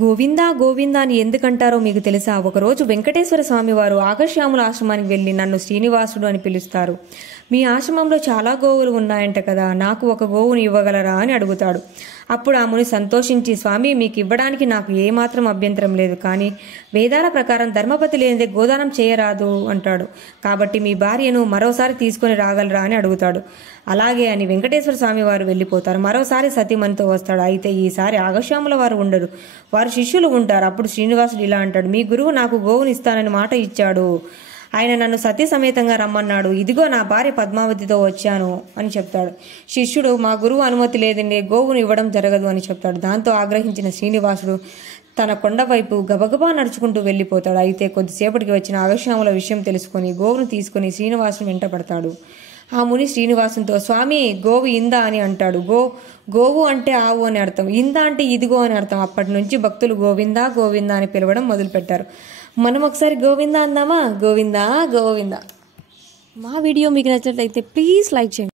గోవిందా గోవిందా అని ఎందుకంటారో మీకు తెలుసా? ఒకరోజు వెంకటేశ్వర స్వామి వారు ఆఘశ్యాముల ఆశ్రమానికి వెళ్ళి నన్ను శ్రీనివాసుడు అని పిలుస్తారు. మీ ఆశ్రమంలో చాలా గోవులు ఉన్నాయంట కదా, నాకు ఒక గోవును ఇవ్వగలరా అని అడుగుతాడు. అప్పుడు ఆ ముని సంతోషించి, స్వామి మీకు ఇవ్వడానికి నాకు ఏమాత్రం అభ్యంతరం లేదు, కానీ వేదాల ప్రకారం ధర్మపతి లేనిదే గోదానం చేయరాదు అంటాడు. కాబట్టి మీ భార్యను మరోసారి తీసుకుని రాగలరా అని అడుగుతాడు. అలాగే అని వెంకటేశ్వర స్వామి వారు వెళ్ళిపోతారు. మరోసారి సతీమణితో వస్తాడు. అయితే ఈసారి ఆఘశ్యాముల వారు ఉండరు, వారు శిష్యులు ఉంటారు. అప్పుడు శ్రీనివాసుడు ఇలా అంటాడు, మీ గురువు నాకు గోవుని ఇస్తానని మాట ఇచ్చాడు, ఆయన నన్ను సతీ సమేతంగా రమ్మన్నాడు, ఇదిగో నా భార్య పద్మావతితో వచ్చాను అని చెప్తాడు. శిష్యుడు, మా గురువు అనుమతి లేదండి, గోవును ఇవ్వడం జరగదు అని చెప్తాడు. దాంతో ఆగ్రహించిన శ్రీనివాసుడు తన కొండ వైపు గబగబా నడుచుకుంటూ వెళ్ళిపోతాడు. అయితే కొద్దిసేపటికి వచ్చిన ఆఘశ్యాముల విషయం తెలుసుకుని గోవును తీసుకుని శ్రీనివాసుని వెంటపడతాడు. ఆ ముని శ్రీనివాసునితో, స్వామి గోవు ఇందా అని అంటాడు. గోవు అంటే ఆవు అని అర్థం, ఇందా అంటే ఇదిగో అని అర్థం. అప్పటి నుంచి భక్తులు గోవిందా గోవిందా అని పిలవడం మొదలుపెట్టారు. మనం ఒకసారి గోవిందా అందామా? గోవిందా గోవిందా. మా వీడియో మీకు నచ్చినట్లయితే ప్లీజ్ లైక్ చేయండి.